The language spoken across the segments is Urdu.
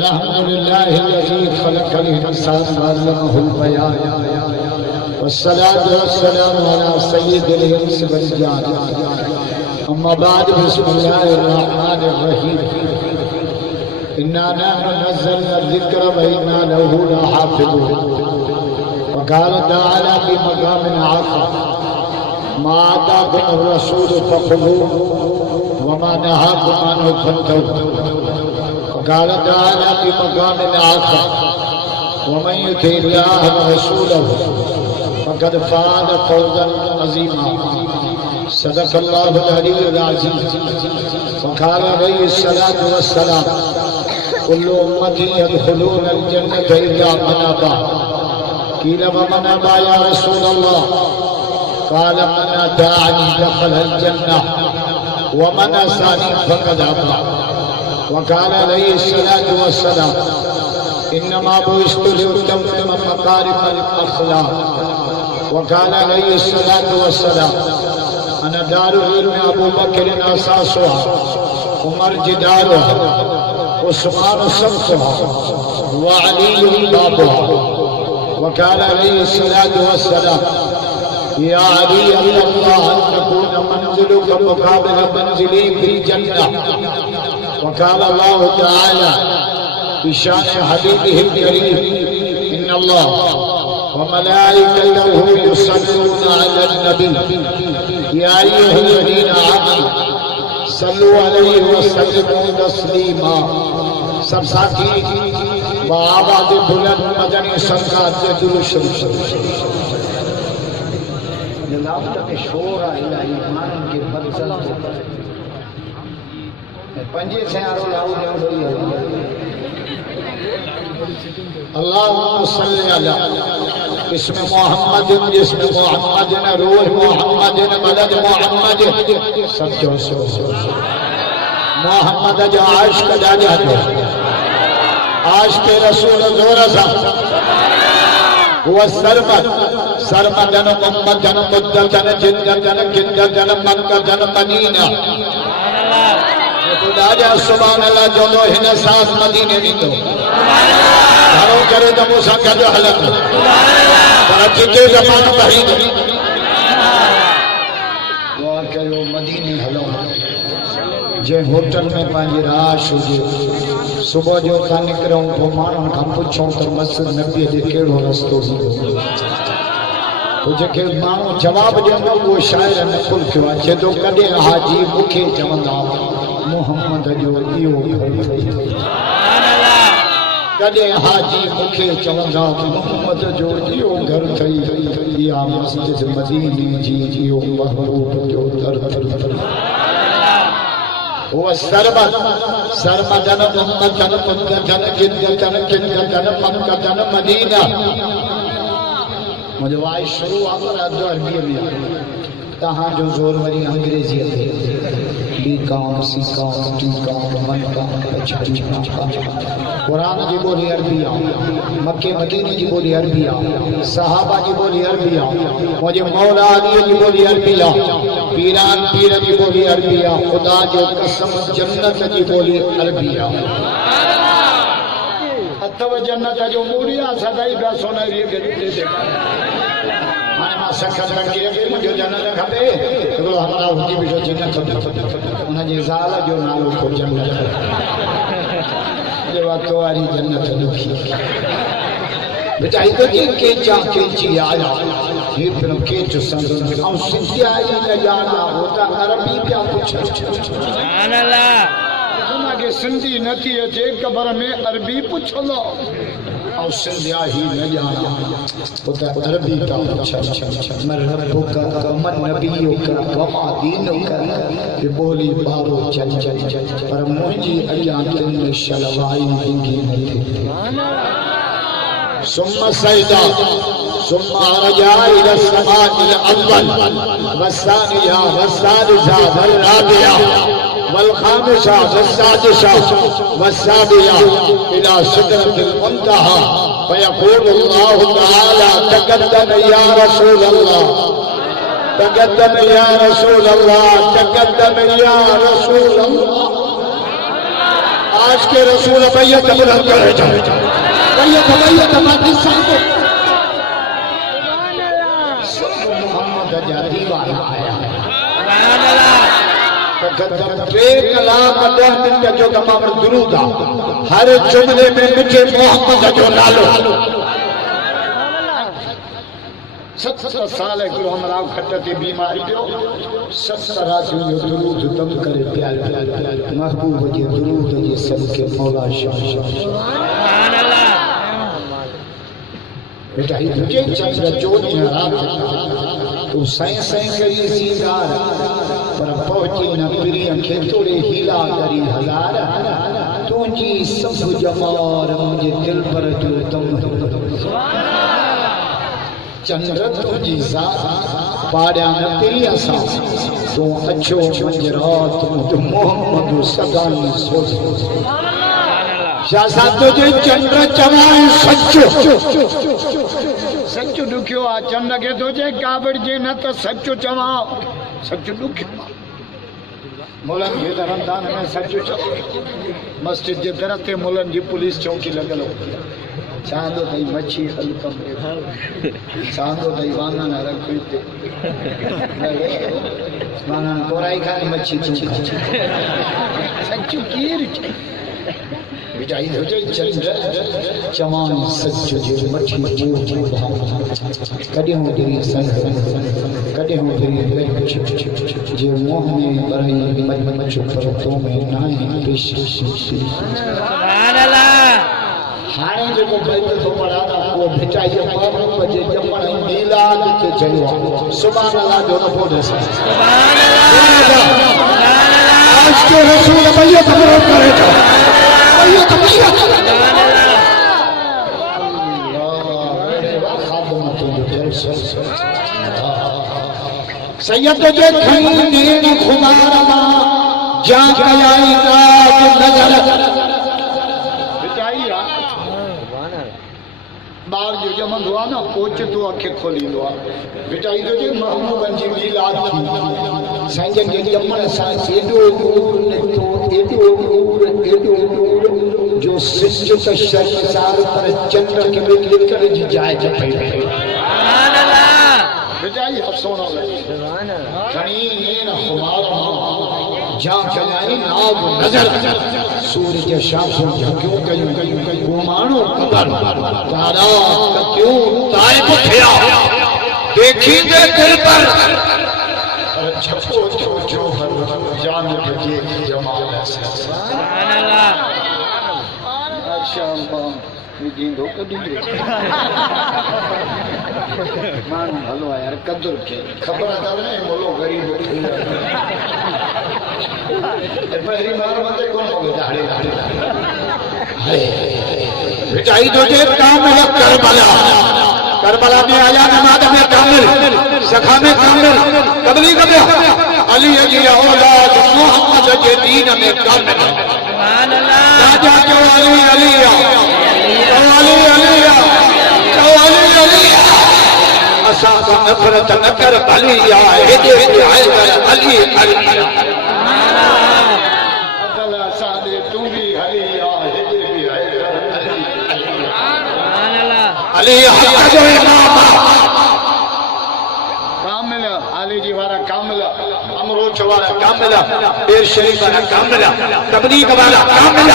الذي خلق الإنسان وعلمه البيان والصلاة والسلام على سيد الإنس والجان أما بعد بسم الله الرحمن الرحيم إنا نحن نزلنا الذكر وإنا له لحافظون وقال تعالى في مقام آخر ما آتاكم الرسول فخذوه وما نهاكم عنه فانتهوا قال تعالى في مقام آخر ومن يطع الله ورسوله فقد فاز فوزا عظيما صدق الله العلي العظيم وقال عليه الصلاة والسلام كل أمتي يدخلون الجنة إلا من أبى قيل ومن أبى يا رسول الله قال من أطاعني دخل الجنة ومن عصاني فقد أبى وقال عليه الصلاة والسلام إنما بعثت لأتمم مكارم الأخلاق وقال عليه الصلاة والسلام أنا دار العلم أبو بكر أساسها عمر جدارها عثمان سقفها وعلي بابها وقال عليه الصلاة والسلام يا علي الله أن تكون منزلك مقابل منزلي في الجنة وقال الله تعالى بشان حبيبه الكريم إن الله وملائكته يصلون على النبي يا أيها الذين آمنوا صلوا عليه وسلموا تسليما سب ساتھی بآواز بلند مدنی سرکار کے درود شریف جناب تک شور الہی ایمان کے بدل پنجے سے آرو لاؤ ہوئی ہے اللہم صلی علی اسم محمد جسم محمد روح محمد مدد محمد سب جو سو محمد جو عاشق جا جاتے عاشق رسول زور سا وہ سرمد جن محمد جن مدد جن جن جن جن جن مکہ جن مدینہ راجہ سبحان اللہ جو لو ہن ساس مدینے بھی تو گھروں کرے تو موسیٰ کا جو حلق پراچی کے زمان بہید دعا کرو مدینے حلوں جے ہوتل میں پانجی راش ہوجے صبح جو کا نکروں تو مانوں کا پچھوں تو مسجد نبی دے کیڑو رستو ہی تو جے مانوں جواب دیندو وہ شاعر نقل کیوں اچھے تو کدے حاجی مکھے چوندا محمد جو دیو کدے حاجی مکھے چوندا محمد جو دیو گھر تھئی یا مسجد مدینے جی دیو محبوب جو در وہ سرمد جن محمد جن مکہ جن جن مکہ جن مدینہ مجھے وائی شروع آگر ادھو عربی میں تہاں جو زور وری انگریزی تھے be com C com T کام من کام پچھڑی کام قرآن جی بولی عربی مکہ مدینہ جی بولی عربی صحابہ جی بولی عربی مجھے مولا علی جی بولی عربی پیران پیر جی بولی عربی خدا جو قسم جنت جی بولی عربی اتو جنت جو مولی آسادائی بیا سونا یہ گلی دے دے مانے ماں سکھت رکھ کے رکھے مجھے جنت رکھتے تو اللہ ہوتی بھی جو جنت انہیں جی زالہ جو نالو کو جنت جو تو آری جنت لکھی بچائی تو جی کینچا کینچی آیا یہ پھر کے جو سمجھ ہم سنتی آئی نہ جانا ہوتا عربی کیا کچھ سبحان اللہ کہ سندھی نہ تھی اچے قبر میں عربی پوچھ لو اور سندھیا ہی نہ جانا ہوتا عربی کا پوچھا من ربک من نبیک وما دینک یہ بولی بارو چل پر مجھے اجاں تن میں شلوائی دینگی نہیں ثم سجدہ ثم رجع الى السماء الاول والثانية والثالثة والرابعة والخامسة والسادسة والسابعة إلى سدرة المنتهى فيقول الله تعالى تقدم يا رسول الله تقدم يا رسول الله تقدم يا رسول الله آج کے رسول بیعت بلند کرے جائے بیعت مادی صاحب محمد جاری والا آیا سبحان اللہ تقدم 3 کلام 10 منٹ جو تمام درود ہر جملے میں مجھے محمد جو نالو 70 سال گرو ہمراو کھٹتی بیماری دیو 70 راجو درود تم کرے پیال محبوب جی درود جی سب کے مولا شاہ سبحان اللہ بیٹا ہی تجھے چندر چونی حرام تو سائیں سائیں کری سیدار پر پہنچی نہ پری انکھے توڑے ہیلا کری ہزار تو جی سب جمار مجھے دل پر جو تم چندر تو جی ذات پاڑیا نہ تیری اسا تو اچھو منجرات تو محمد سگانی سوز شاہ صاحب تجھے چندر چوائیں سچو سچو دکھیو آ چندر کے تجھے کابڑ جے نہ تو سچو چواں سچو دکھیو مولن جی درندان میں سچو چواں مسجد جے درتے مولن جی پولیس چوکی لگلو چاندو دائی مچھی حلقم چاندو دائی وانا نہ رکھوئی تے وانا نہ کورائی کھانی مچھی چوکی سچو کیر بجائی ہو جائے چندر چوان سچو جے مچھی بوجھ کڑے ہوں تیری سنگ کڑے ہوں تیری گرچ جے موہ میں برائی مچھو پرتوں میں نائیں پیش سبحان اللہ ہائیں جو کو بائبل تو پڑھا تھا وہ بھٹائی پاپا بجے جمعہ میلاد کے جلوہ سبحان اللہ جو نہ پوڑے سا سبحان اللہ آج کے رسول بیعت بلند کرے جا بیعت سبحان اللہ سید جے کھنی دین خمار ماں جان کیائی کاج نظر بار جو جمن ہوا نا پوچھ تو اکھے کھولی لوا بٹائی جو جے محبوبن جی میلاد تھی سنجن جے جمن سان ایڈو جو سچو کا شرمسار پر چندر کے بیٹ لکھ کر جی جائے جپے سبحان اللہ بٹائی افسونہ لگے کھنین خمار جان چلائی ناگ نظر سورج شام سے جھکیوں کیوں گمانو قبر تارا کیوں تائب اٹھیا دیکھی دے دل پر جھپو جو ہر جان بجے جمال ایسا سبحان اللہ اچھا اللہ یہ دو کبھی مان بھلو یار قدر کے خبر آتا ہے مولو غریب اٹھے پہلی بار بندے کون ہو گئے داڑھی بٹائی جو جے کامل کربلا میں آیا نماز میں کامل سکھا میں کامل قبلی قبلہ علی علی اولاد محمد کے دین میں کامل سبحان اللہ راجہ جو علی علی علی علی علی اساں کو نفرت نہ کر علی علی علی علی علی حق جو امام کامل علی جی وارا کامل امروچ وارا کامل بیر شریف وارا کامل تبلیغ والا کامل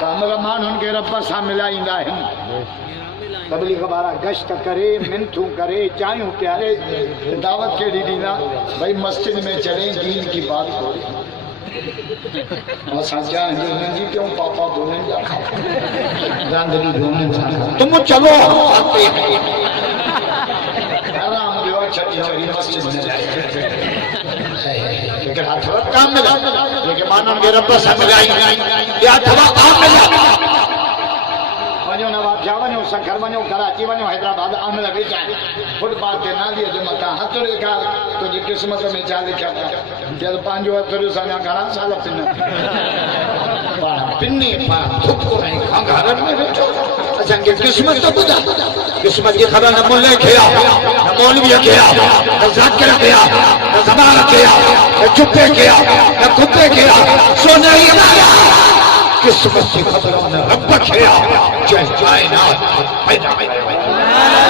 کامل مان ان کے رب سا ملائیں گا تبلیغ بارہ گشت کرے منتھوں کرے چائیوں پیارے دعوت کے دینا بھائی مسجد میں چلیں دین کی بات ہو رہی اور سچا ہے جی کیوں پاپا بولیں گا راندری بولیں گا تم چلو آرام دیو چھٹی چھٹی مسجد میں جائے لیکن ہاتھ وقت کام ملا لیکن مانن گے رب سمجھائی یہ ہاتھ وقت کام ملا ونیو نواب جا ونیو سکھر ونیو کراچی ونیو حیدرآباد عاملہ بھی جائیں فٹ پاتھ کے نادی جو مکان ہتھ لکھا تو جی قسمت میں چاہ لکھا تھا جب پانچو ہتھ رسانہ گھنا سالا پنی خود کو نہیں کھانگارت میں بیٹھو اچھا کہ قسمت تو بدا قسمت کی خبر نہ ملے کھیا نہ مولوی کھیا نہ ذاکر کھیا نہ زبان کھیا نہ چپے کھیا نہ کتے کھیا سونے ہی مالا قسمت کی خبر نہ رب کھیا جائے جائے نہ پیدا